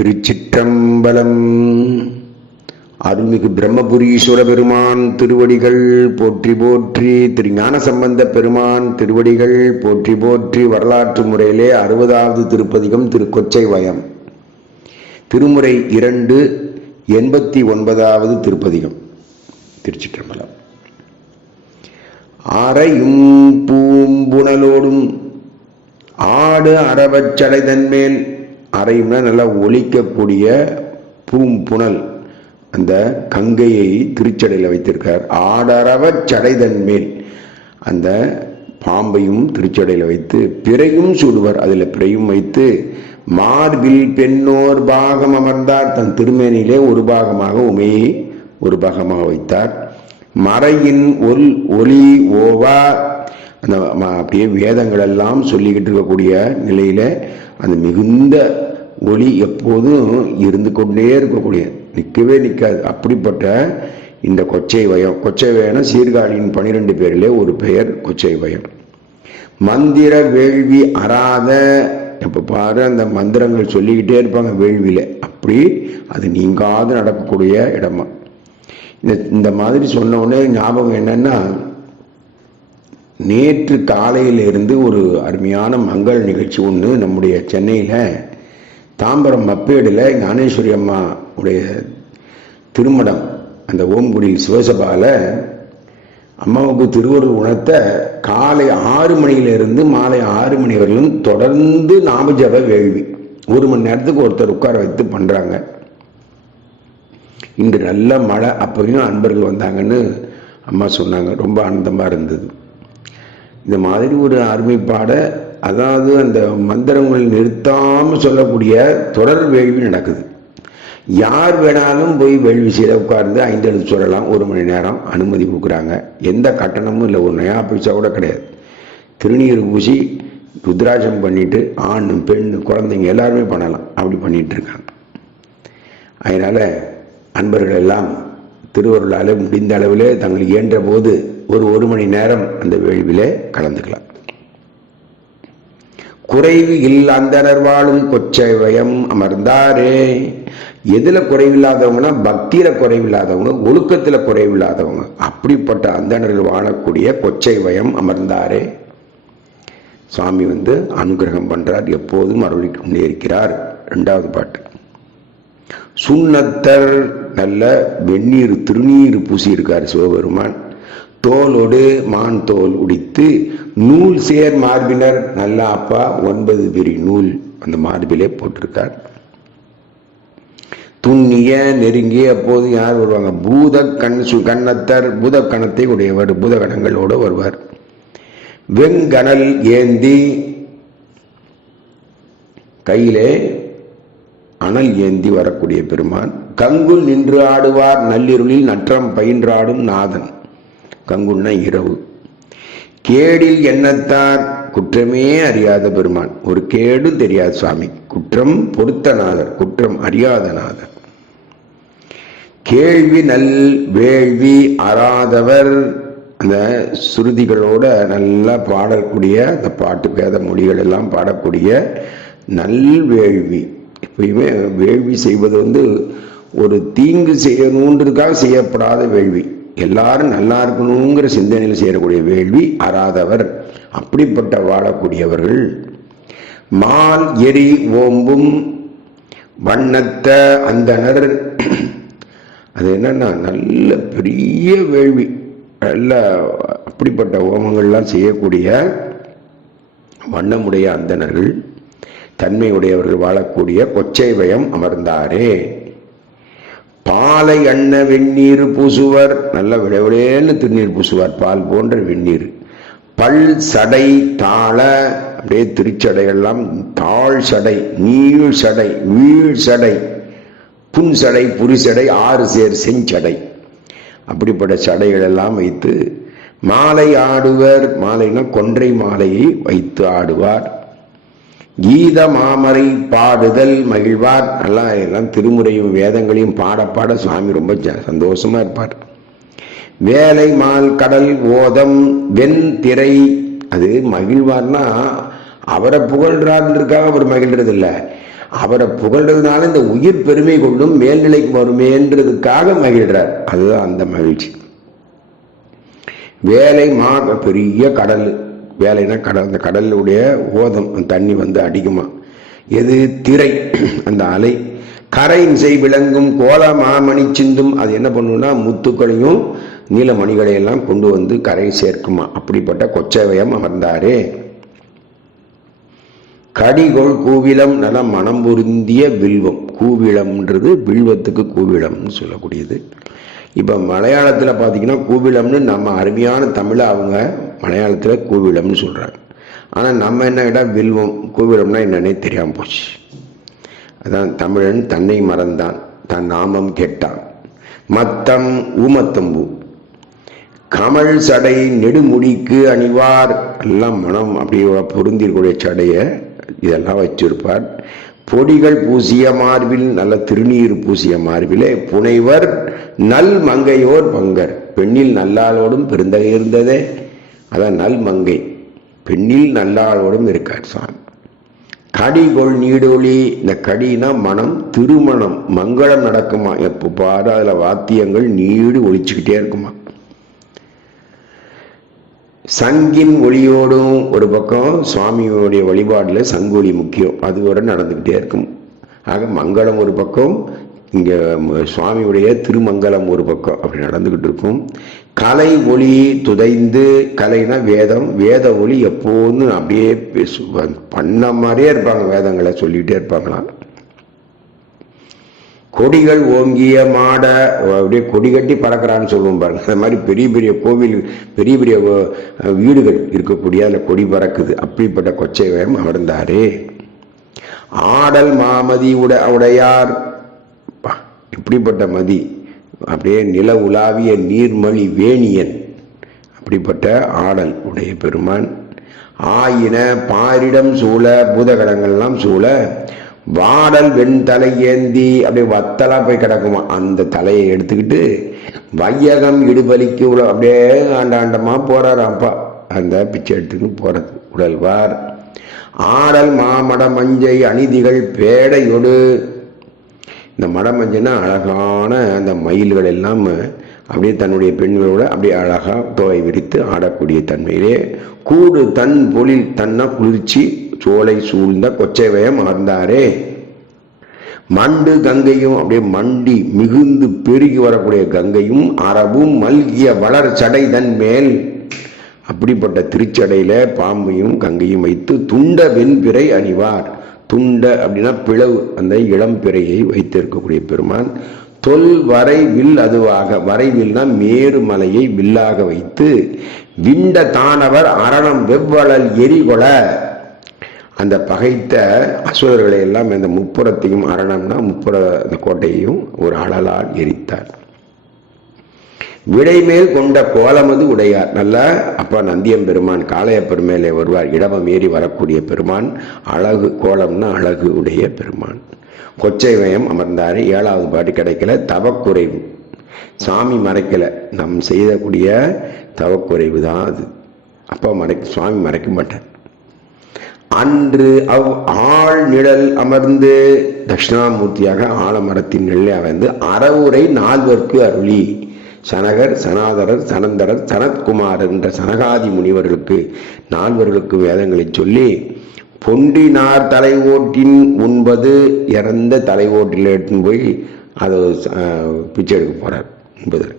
திருச்சிற்றம்பலம். அருள்மிகு பிரம்மபுரீஸ்வர பெருமான் திருவடிகள் போற்றி போற்றி திரு ஞான சம்பந்த பெருமான் திருவடிகள் போற்றி போற்றி வரலாற்று முறையிலே அறுபதாவது திருப்பதிகம் திருக்கொச்சை வயம். திருமுறை இரண்டு எண்பத்தி ஒன்பதாவது திருப்பதிகம் திருச்சிற்றம்பலம். அறையும் பூம்புணலோடும் ஆடு அரவச்சடை தன்மேல் அறையும்னா நல்லா ஒலிக்கக்கூடிய பூம்புணல் அந்த கங்கையை திருச்சடையில் வைத்திருக்கார். ஆடரவ சடைதன் மேல் அந்த பாம்பையும் திருச்சடையில் வைத்து பிறையும் சுடுவர். அதில் பிறையும் வைத்து மார்பில் பெண்ணோர் பாகம் அமர்ந்தார். தன் திருமேனிலே ஒரு பாகமாக உமையை ஒரு பாகமாக வைத்தார். மறையின் ஒல் ஒலி ஓவா அந்த அப்படியே வேதங்கள் எல்லாம் சொல்லிக்கிட்டு இருக்கக்கூடிய நிலையில அந்த மிகுந்த ஒளி எப்போதும் இருந்து கொண்டே இருக்கக்கூடிய நிற்கவே நிற்காது. அப்படிப்பட்ட இந்த கொச்சை வயம் கொச்சை வயம்னா சீர்காழியின் பனிரெண்டு பேரிலே ஒரு பெயர் கொச்சை வயம். மந்திர வேள்வி அறாத இப்போ பாரு அந்த மந்திரங்கள் சொல்லிக்கிட்டே இருப்பாங்க வேள்வியில். அப்படி அது நீங்காது நடக்கக்கூடிய இடமா. இந்த இந்த மாதிரி சொன்ன உடனே ஞாபகம் என்னன்னா நேற்று காலையிலிருந்து ஒரு அருமையான மங்கள் நிகழ்ச்சி ஒன்று நம்முடைய சென்னையில் தாம்பரம் மப்பேடில் ஞானேஸ்வரி அம்மா உடைய திருமணம் அந்த ஓம்குடியில் சிவசபாவில் அம்மாவுக்கு திருவருள் உணர்த்த காலை ஆறு மணியிலிருந்து மாலை ஆறு மணி வரையிலும் தொடர்ந்து நாமஜப வேள்வி. ஒரு மணி நேரத்துக்கு ஒருத்தர் உட்கார வைத்து பண்ணுறாங்க இன்று நல்ல மழை அப்போயும் அன்பர்கள் வந்தாங்கன்னு அம்மா சொன்னாங்க. ரொம்ப ஆனந்தமாக இருந்தது. இந்த மாதிரி ஒரு அருமைப்பாட அதாவது அந்த மந்திரங்கள் நிறுத்தாமல் சொல்லக்கூடிய தொடர் வேள்வி நடக்குது. யார் வேணாலும் போய் வேள்வி செய்த உட்கார்ந்து ஐந்தெழுத்து சொல்லலாம் ஒரு மணி நேரம் அனுமதி கொடுக்குறாங்க. எந்த கட்டணமும் இல்லை ஒரு நயா பைசா கூட கிடையாது. திருநீர் பூசி ருத்ராட்சம் பண்ணிட்டு ஆண் பெண் குழந்தைங்க எல்லாருமே பண்ணலாம். அப்படி பண்ணிட்டு இருக்காங்க. அதனால் அன்பர்கள் எல்லாம் திருவருளால் முடிந்த அளவிலே தங்கள் இயன்ற போது ஒரு ஒரு மணி நேரம் அந்த வேள்வியிலே கலந்துக்கலாம். குறைவு இல்ல வாழும் கொச்சை வயம் அமர்ந்தாரே. எதில் குறைவில்லாதவங்கன்னா பக்தியில் குறைவில்லாதவங்க ஒழுக்கத்தில் குறைவில்லாதவங்க அப்படிப்பட்ட அந்தணர்கள் வாழக்கூடிய கொச்சை வயம் அமர்ந்தாரே. சுவாமி வந்து அனுகிரகம் பண்ணுறார் எப்போதும் அருளிக் கொண்டே இருக்கிறார். ரெண்டாவது பாட்டு. சுண்ணத்தர் நல்ல வெந்நீர் திருநீர் பூசியிருக்கார் சிவபெருமான். தோலோடு மான் தோல் உடித்து நூல் சேர் மார்பினர் நல்ல அப்பா ஒன்பது பிரி நூல் அந்த மார்பிலே போட்டிருக்கார். துண்ணிய நெருங்கிய அப்போது யார் வருவாங்க? பூத கண் சு கண்ணத்தர் பூத கணத்தை உடையவர் பூதகணங்களோடு வருவார். வெங்கணல் ஏந்தி கையிலே அனல் ஏந்தி வரக்கூடிய பெருமான் கங்குல் நின்று ஆடுவார் நள்ளிருளில் நற்றம் பயின்றாடும் நாதன். கங்குண்ண இரவு. கேடில் எண்ணத்தார் குற்றமே அறியாத பெருமான். ஒரு கேடும் தெரியாது சுவாமி. குற்றம் பொறுத்த நாதர் குற்றம் அறியாத நாதர். கேள்வி நல் வேள்வி அறாதவர் அந்த சுருதிகளோட நல்லா பாடக்கூடிய அந்த பாட்டு பேத மொழிகள் எல்லாம் பாடக்கூடிய நல்வேள்வி எப்பயுமே வேள்வி செய்வது வந்து ஒரு தீங்கு செய்யணுன்றதுக்காக செய்யப்படாத வேள்வி. எல்லாரும் நல்லா இருக்கணுங்கிற சிந்தனையில் செய்யக்கூடிய வேள்வி அறாதவர் அப்படிப்பட்ட வாழக்கூடியவர்கள். மால் எரி ஓம்பும் வண்ணத்த அந்தனர். அது என்னன்னா நல்ல பெரிய வேள்வி. நல்ல அப்படிப்பட்ட ஓமங்கள்லாம் செய்யக்கூடிய வண்ணமுடைய அந்தணர்கள் தன்மையுடையவர்கள் வாழக்கூடிய கொச்சை பயம் அமர்ந்தாரே. பாலை அண்ண வெந்நீர் பூசுவர். நல்ல விடவிடேன்னு திருநீர் பூசுவார். பால் போன்ற வெந்நீர். பல் சடை தாழ அப்படியே திருச்சடையெல்லாம் தாழ் சடை நீள் சடை வீழ் சடை புன் சடை புரிசடை ஆறு சேர் செஞ்சடை. அப்படிப்பட்ட சடைகள் எல்லாம் வைத்து மாலை ஆடுவர். மாலைனா கொன்றை மாலையை வைத்து ஆடுவார். கீத மாமரை பாடுதல் மகிழ்வார். நல்லா எல்லாம் திருமுறையும் வேதங்களையும் பாட பாட சுவாமி ரொம்ப ஜ- சந்தோஷமா இருப்பார். வேலை மால் கடல் ஓதம் வெண் திரை அது மகிழ்வார்னா அவரை புகழ்றாருக்காக அவர் மகிழ்றது இல்ல அவரை புகழ்றதுனால இந்த உயிர் பெருமை கொண்டும் மேல்நிலைக்கு வருமேன்றதுக்காக மகிழ்றார். அதுதான் அந்த மகிழ்ச்சி. வேலை மா பெரிய கடல் வேலைனா கடல் அந்த கடலுடைய ஓதம் தண்ணி வந்து அடிக்குமா? எது? திரை அந்த அலை. கரையின் செய் விளங்கும் கோல மாமணி சிந்தும். அது என்ன பண்ணுன்னா முத்துக்களையும் நீலமணிகளை எல்லாம் கொண்டு வந்து கரை சேர்க்குமா? அப்படிப்பட்ட கொச்சவயம் அமர்ந்தாரே. கடிகோள் கூவிலம் நல்ல மனம் பொருந்திய வில்வம். கூவிளம்ன்றது வில்வத்துக்கு கூவிளம்னு சொல்லக்கூடியது. இப்போ மலையாளத்தில் பார்த்தீங்கன்னா கூவிளம்னு நம்ம அருமையான தமிழை அவங்க மலையாளத்தில் கூவிளம்னு சொல்கிறாங்க ஆனால் நம்ம என்ன கேட்டால் வில்வம் கூவிளம்னா என்னன்னே தெரியாமல் போச்சு. அதான் தமிழன் தன்னை மறந்தான் தன் நாமம் கேட்டான். மத்தம் ஊமத்தம்பு. கமல் சடை நெடுமுடிக்கு அணிவார். எல்லாம் மனம் அப்படியே பொருந்திருக்கூடிய சடையை இதெல்லாம் வச்சிருப்பார். பொடிகள் பூசிய மார்பில் நல்ல திருநீர் பூசிய மார்பிலே புனைவர் நல் மங்கையோர் பங்கர். பெண்ணில் நல்லாளோடும் பெருந்தகை இருந்ததே. அதான் நல் மங்கை. பெண்ணில் நல்லாளோடும் இருக்கார் சாமி கடிகொள் நீடொளி. இந்த கடினா மனம் திருமணம் மங்களம் நடக்குமா? எப்போ பாரு அதுல வாத்தியங்கள் நீடு ஒழிச்சுக்கிட்டே இருக்குமா? சங்கின் ஒளியோடும் ஒரு பக்கம் சுவாமியோடைய வழிபாடுல சங்கொலி முக்கியம். அது வரை நடந்துக்கிட்டே இருக்கும். ஆக மங்களம் ஒரு பக்கம் இங்க சுவாமியுடைய திருமங்கலம் ஒரு பக்கம் அப்படி நடந்துகிட்டு இருக்கும். கலை ஒளி துதைந்து கலைனா வேதம் வேத ஒளி எப்போதும் அப்படியே பண்ண மாதிரியே இருப்பாங்க வேதங்களை சொல்லிகிட்டே இருப்பாங்களாம் கொடிகள் ஓங்கிய மாட அப்படியே கொடி கட்டி பறக்கிறான்னு சொல்லுவோம் பாருங்க. அந்த மாதிரி பெரிய பெரிய கோவில் பெரிய பெரிய வீடுகள் இருக்கக்கூடிய அதில் கொடி பறக்குது. அப்படிப்பட்ட கொச்சை கொச்சைவயம் அமர்ந்தாரு ஆடல் மாமதி உட உடையார் இப்படிப்பட்ட மதி. அப்படியே நில உலாவிய நீர்மொழி வேணியன். அப்படிப்பட்ட ஆடல் உடைய பெருமான். ஆயின பாரிடம் சூழ பூதகடங்கள்லாம் சூழ வாடல் வெண்தலை ஏந்தி அப்படியே வத்தலாக போய் கிடக்குமா. அந்த தலையை எடுத்துக்கிட்டு வையகம் இடுபலிக்கு உள்ள அப்படியே ஆண்டாண்டமாக போறாரு அப்பா அந்த பிச்சை எடுத்துக்கிட்டு போறது உடல்வார். ஆடல் மாமட மஞ்சை அநீதிகள் பேடையொடு இந்த மடம் மடமஞ்சனா அழகான அந்த மயில்கள் எல்லாம் அப்படியே தன்னுடைய பெண்களோட அப்படியே அழகா தோகை விரித்து ஆடக்கூடிய தன்மையிலே கூடு தன் பொழில் தன்னா குளிர்ச்சி சோலை சூழ்ந்த கொச்சைவயம் அமர்ந்தாரே மண்டு கங்கையும் அப்படியே மண்டி மிகுந்து பெருகி வரக்கூடிய கங்கையும் அரபும் மல்கிய வளர் சடை தன் மேல். அப்படிப்பட்ட திருச்சடையில பாம்பையும் கங்கையும் வைத்து துண்ட வெண்பிறை அணிவார். துண்ட அப்படின்னா பிளவு அந்த இளம் பிறையை வைத்திருக்கக்கூடிய பெருமான். தொல் வரைவில் அதுவாக வரைவில்னா மேருமலையை வில்லாக வைத்து விண்ட தானவர் அரணம் வெவ்வளல் எரிகொள. அந்த பகைத்த அசுரர்களை எல்லாம் இந்த முப்புறத்தையும் அரணம்னா முப்புற அந்த கோட்டையையும் ஒரு அழலால் எரித்தார். விடைமேல் கொண்ட கோலமது உடையார். நல்ல அப்பா நந்தியம் பெருமான் காளைய பெருமேலே வருவார். இடமம் ஏறி வரக்கூடிய பெருமான் அழகு கோலம்னா அழகு உடைய பெருமான். கொச்சைவயம் அமர்ந்தார். ஏழாவது பாட்டு கிடைக்கல. தவக்குறைவு. சாமி மறைக்கல. நம் செய்யக்கூடிய தவக்குறைவு தான் அது. அப்பா மறைக்க சுவாமி மறைக்க மாட்டார். அன்று அவ் ஆள் நிழல் அமர்ந்து தட்சிணாமூர்த்தியாக ஆலமரத்தின் நிழலை அமர்ந்து அறவுரை நால்வர்க்கு அருளி. சனகர் சனாதரர் சனந்தரர் சனத்குமாரர் என்ற சனகாதி முனிவர்களுக்கு நால்வர்களுக்கு வேதங்களை சொல்லி பொண்டினார் தலைவோட்டின் உண்பது இறந்த தலைவோட்டில் எடுத்துன்னு போய் அதை பிச்சை எடுக்க போகிறார் உண்பதற்கு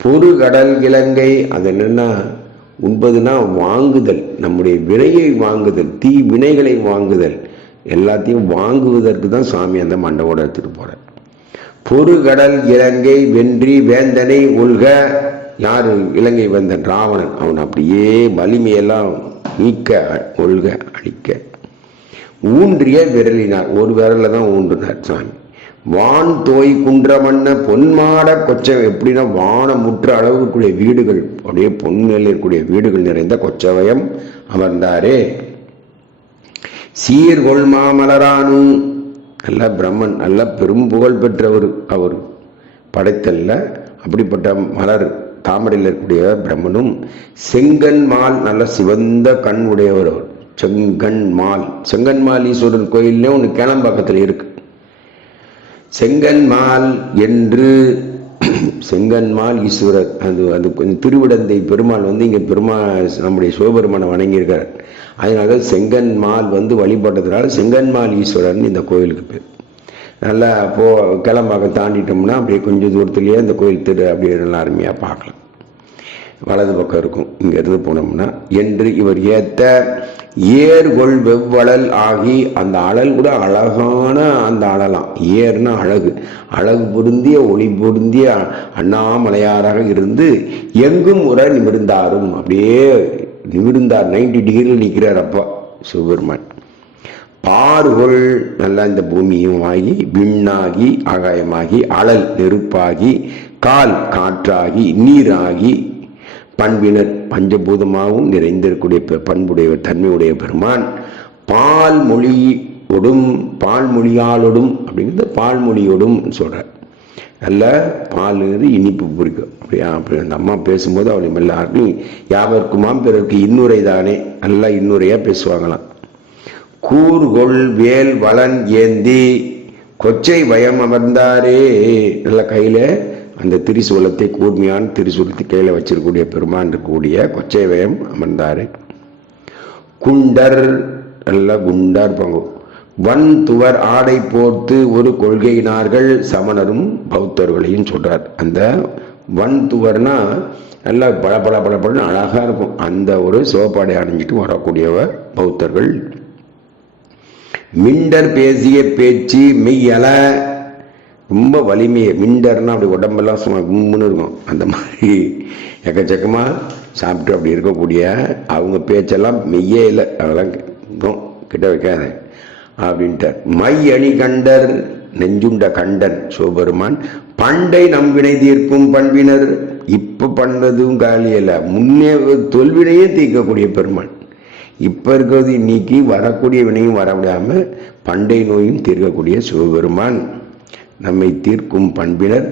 பொறு கடல் இலங்கை அது என்னென்னா உண்பதுனா வாங்குதல் நம்முடைய வினையை வாங்குதல் தீ வினைகளை வாங்குதல் எல்லாத்தையும் வாங்குவதற்கு தான் சாமி அந்த மண்டவோட எடுத்துகிட்டு போகிறார் பொறுகடல் இலங்கை வென்றி வேந்தனை உள்க யாரு இலங்கை வந்தன்? ராவணன். அவன் அப்படியே வலிமையெல்லாம் நீக்க ஒழுக அழிக்க. ஊன்றிய விரலினார். ஒரு விரல்ல தான் ஊன்றினார் சாமி. வான் தோய் குன்றமன்ன பொன்மாட கொச்சம் எப்படின்னா வானம் முற்ற அளவுக்குரிய வீடுகள் அப்படியே பொன்னில் இருக்கக்கூடிய வீடுகள் நிறைந்த கொச்சவயம் அமர்ந்தாரே. சீர்கொள் மாமலரானு நல்ல பிரம்மன் நல்ல பெரும் புகழ் பெற்றவர் அவர் படைத்தல்ல. அப்படிப்பட்ட மலர் தாமரையில் இருக்கக்கூடிய பிரம்மனும் செங்கன் மால் நல்ல சிவந்த கண் உடையவர் அவர். செங்கன்மால் செங்கன்மால் ஈஸ்வரன் கோயில்னே ஒன்று கேளம்பாக்கத்தில் இருக்கு. செங்கன்மால் என்று செங்கன்மால் ஈஸ்வரர் அது அது கொஞ்சம் திருவிடந்தை பெருமாள் வந்து இங்கே பெருமாள் நம்முடைய சிவபெருமானை வணங்கியிருக்கார். அதனால செங்கன்மால் வந்து வழிபட்டதுனால செங்கன்மால் ஈஸ்வரன் இந்த கோயிலுக்கு பேர். நல்லா போ கிளம்பாக தாண்டிட்டோம்னா அப்படியே கொஞ்சம் தூரத்துலேயே இந்த கோயில் திரு அப்படியே நல்லா அருமையாக பார்க்கலாம். வலது பக்கம் இருக்கும். இங்கேருந்து போனோம்னா என்று இவர் ஏற்ற ஏர்கொள் வெவ்வளல் ஆகி அந்த அழல் கூட அழகான அந்த அழலாம். ஏர்னா அழகு. அழகு பொருந்திய ஒளி பொருந்திய அண்ணாமலையாராக இருந்து எங்கும் உரை நிமிர்ந்தாரும். அப்படியே நிமிர்ந்தார். நைன்டி டிகிரியில் நிற்கிறார் அப்பா சிவபெருமான் பாறுகொள் நல்லா இந்த பூமியும் ஆகி விண்ணாகி ஆகாயமாகி அழல் நெருப்பாகி கால் காற்றாகி நீராகி பண்பினர் பஞ்சபூதமாகவும் நிறைந்திருக்கூடிய பெ- பண்புடைய தன்மையுடைய பெருமான் பால் மொழியோடும் பால் மொழியாலோடும் அப்படிங்கிறது பால் மொழியோடும் சொல்கிறார் நல்ல பால் இனிப்பு பிடிக்கும் அப்படியா அப்படி அந்த அம்மா பேசும்போது அவளை எல்லாருக்கும் யாவருக்குமாம் பிறருக்கு இன்னுரை தானே நல்லா இன்னுரையாக பேசுவாங்களாம். கூர்கொள் வேல் வளன் ஏந்தி கொச்சை பயம் அமர்ந்தாரே நல்ல கையில அந்த திரிசூலத்தை கூர்மையான திரிசூலத்தை கையில் வச்சிருக்கக்கூடிய பெருமான் இருக்கக்கூடிய கொச்சைவயம் அமர்ந்தார். குண்டர் நல்ல குண்டா இருப்பாங்க. வன் துவர் ஆடை போர்த்து ஒரு கொள்கையினார்கள் சமணரும் பௌத்தர்களையும் சொல்கிறார் அந்த வன் துவர்னா நல்லா பல பல பல பல அழகாக இருக்கும். அந்த ஒரு சிவப்பாடை அணிஞ்சிட்டு வரக்கூடியவர் பௌத்தர்கள். மிண்டர் பேசிய பேச்சு மெய்யல ரொம்ப வலிமையை மிண்டர்னா அப்படி உடம்பெல்லாம் சும்மா கும்முன்னு இருக்கும். அந்த மாதிரி எக்கச்சக்கமாக சாப்பிட்டு அப்படி இருக்கக்கூடிய அவங்க பேச்செல்லாம் மெய்யே இல்லை. அதெல்லாம் கிட்ட வைக்காத. அப்படின்ட்டார் மை அணி கண்டர் நெஞ்சுண்ட கண்டன் சிவபெருமான் பண்டை நம்பினை தீர்க்கும் பண்பினர். இப்போ பண்ணதும் காலியல்ல முன்னே தொல்வினையே தீர்க்கக்கூடிய பெருமான். இப்போ இருக்கிறது இன்னைக்கு வரக்கூடிய வினையும் வர முடியாமல் பண்டை நோயும் தீர்க்கக்கூடிய சிவபெருமான். நம்மை தீர்க்கும் பண்பினர்.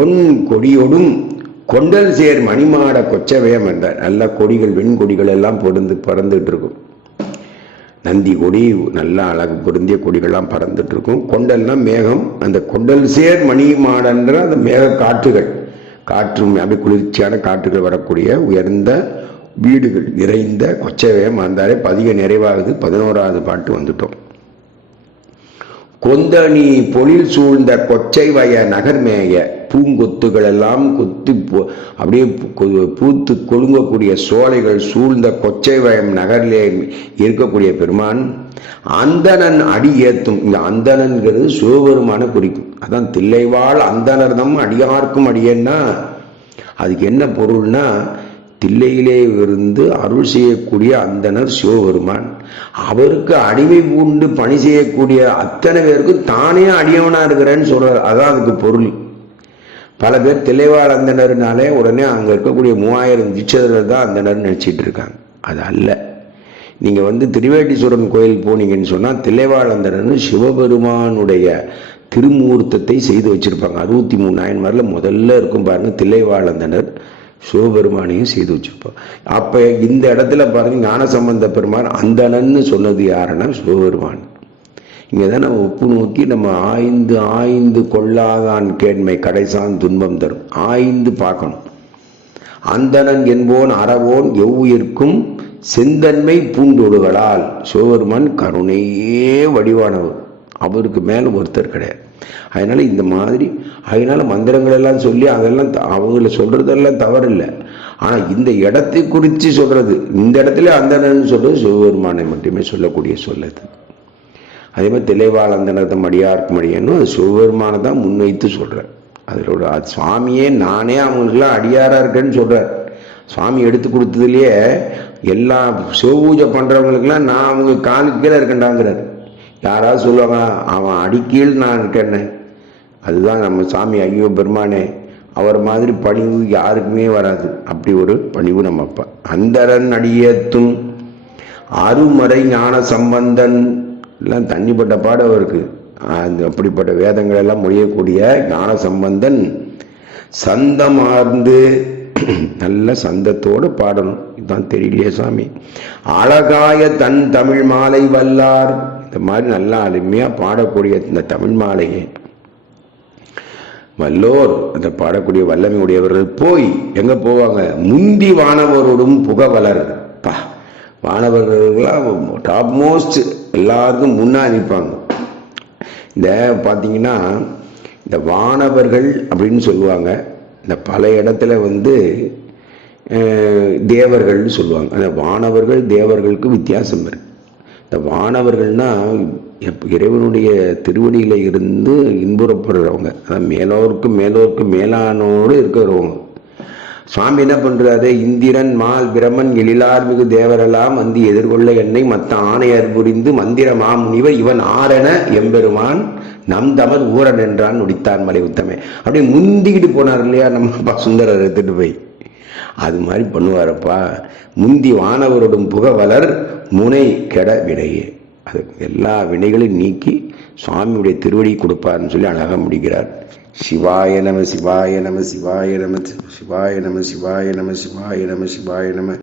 ஒன் கொடியோடும் கொண்டல் சேர் மணிமாட கொச்சவேம் என்றார். நல்ல கொடிகள் வெண்கொடிகள் எல்லாம் பொருந்து பறந்துட்டு இருக்கும் நந்தி கொடி நல்ல அழகு பொருந்திய கொடிகள்லாம் பறந்துட்டு இருக்கும் கொண்டல்னா மேகம் அந்த கொண்டல் சேர் மணி மாடன்ற அந்த மேக காற்றுகள். காற்று அப்படி குளிர்ச்சியான காற்றுகள் வரக்கூடிய உயர்ந்த வீடுகள் நிறைந்த கொச்சவேம் வந்தாலே பதிக நிறைவாகுது. பதினோராவது பாட்டு வந்துட்டோம். கொந்தணி பொழில் சூழ்ந்த கொச்சை வய நகர்மேய பூங்கொத்துகள் எல்லாம் கொத்து அப்படியே பூத்து கொழுங்கக்கூடிய சோலைகள் சூழ்ந்த கொச்சை வயம் நகரிலே இருக்கக்கூடிய பெருமான் அந்தணன் அடி ஏத்தும் இந்த அந்தணன்கிறது சிவபெருமான குறிக்கும் அதான் தில்லைவாழ் அந்தணர்தம் அடியார்க்கும் அடியன்னா அதுக்கு என்ன பொருள்னா தில்லையிலே இருந்து அருள் செய்யக்கூடிய அந்தணர் சிவபெருமான். அவருக்கு அடிமை பூண்டு பணி செய்யக்கூடிய அத்தனை பேருக்கும் தானே அடியவனா இருக்கிறேன்னு சொல்றார். அதான் அதுக்கு பொருள். பல பேர் தில்லைவாழ் அந்தனர்னாலே உடனே அங்க இருக்கக்கூடிய மூவாயிரம் தீட்சதர்கள் தான் அந்தனர் நினைச்சிட்டு இருக்காங்க. அது அல்ல. நீங்க வந்து திருவேட்டீஸ்வரன் கோயில் போனீங்கன்னு சொன்னா தில்லைவாழ் அந்தணர்னு சிவபெருமானுடைய திருமூர்த்தத்தை செய்து வச்சிருப்பாங்க. அறுபத்தி மூணு நாயன்மார்ல முதல்ல இருக்கும் பாருங்க தில்லைவாழ் அந்தனர். சிவபெருமானையும் செய்து வச்சிருப்பாங்க அப்ப இந்த இடத்துல பாருங்க ஞான சம்பந்த பெருமான் அந்தணன்னு சொன்னது யாருன்னா சிவபெருமான். இங்கே தான் நம்ம உப்பு நோக்கி நம்ம ஆய்ந்து ஆய்ந்து கொள்ளாதான் கேண்மை கடைசான் துன்பம் தரும். ஆய்ந்து பார்க்கணும். அந்தணன் என்போன் அறவோன் எவ்வுயிர்க்கும் செந்தன்மை பூண்டொடுகளால். சிவபெருமான் கருணையே வடிவானவர். அவருக்கு மேலே ஒருத்தர் கிடையாது. அதனால இந்த மாதிரி அதனால மந்திரங்கள் எல்லாம் சொல்லி அதெல்லாம் அவங்கள சொல்றதெல்லாம் தவறில்லை. ஆனா இந்த இடத்தை குறித்து சொல்றது இந்த இடத்துல அந்தனன்னு சொல்றது சிவபெருமானை மட்டுமே சொல்லக்கூடிய சொல்லது அதே. மாதிரி தெளிவால் அந்தனத்தை மடியார்க்கு அடியனும் அது சிவபெருமானை தான் முன்வைத்து சொல்றார். அதோட சுவாமியே நானே அவங்களுக்குலாம் அடியாரா இருக்கேன்னு சொல்றார். சுவாமி எடுத்து கொடுத்ததுலேயே எல்லா சிவபூஜை பண்றவங்களுக்குலாம் நான் அவங்க காலுக்கு கீழே இருக்கேன்டாங்கிறார். யாராவது சொல்லுவாங்க அவன் அடிக்கீழ் நான் இருக்கேன்னு. அதுதான் நம்ம சாமி ஐயோ பெருமானே அவர் மாதிரி பணிவு யாருக்குமே வராது. அப்படி ஒரு பணிவு நம்ம அப்பா. அந்தரன் அடியேத்தும் அருமறை ஞான சம்பந்தன். எல்லாம் தண்ணிப்பட்ட பாடம் அவருக்கு. அந்த அப்படிப்பட்ட வேதங்கள் எல்லாம் மொழியக்கூடிய ஞான சம்பந்தன். சந்தமார்ந்து நல்ல சந்தத்தோடு பாடணும். இதுதான் தெரியலையே சாமி. அழகாய தன் தமிழ் மாலை வல்லார். இந்த மாதிரி நல்லா அருமையாக பாடக்கூடிய இந்த தமிழ் மாலையை வல்லோர் அந்த பாடக்கூடிய வல்லமை உடையவர்கள் போய் எங்க போவாங்க? முந்தி வானவரோடும் புகவலர் பா வானவர்கள்லாம் டாப் மோஸ்ட் எல்லாருக்கும் முன்னா நிற்பாங்க இந்த பார்த்தீங்கன்னா இந்த வானவர்கள் அப்படின்னு சொல்லுவாங்க. இந்த பல இடத்துல வந்து தேவர்கள்னு சொல்லுவாங்க. அந்த வானவர்கள் தேவர்களுக்கு வித்தியாசம் இருக்கு. இந்த வானவர்கள்னா இறைவனுடைய திருவடியில இருந்து இன்புறப்படுறவங்க. அதான் மேலோருக்கும் மேலோருக்கும் மேலானோடு இருக்கிறவங்க. சுவாமி என்ன பண்றாரு? இந்திரன் மால் பிரமன் எழிலார் மிகு தேவரெல்லாம் வந்து எதிர்கொள்ள என்னை மத்த ஆணையர் புரிந்து மந்திர மாமுனிவர் இவன் ஆரென எம்பெருமான் நம் தமது ஊரன் என்றான் நொடித்தான் மலை உத்தமே அப்படியே முந்திக்கிட்டு போனார் இல்லையா நம்ம அப்பா சுந்தரர் எடுத்துட்டு போய். அது மாதிரி பண்ணுவாரப்பா. முந்தி வானவரோடும் புகவலர் முனை கெட வினையே. அது எல்லா வினைகளையும் நீக்கி சுவாமியுடைய திருவடி கொடுப்பார்னு சொல்லி அழகாக முடிக்கிறார். சிவாய நம சிவாய நம சிவாய நம சிவாய நம சிவாய நம சிவாய நம சிவாய நம.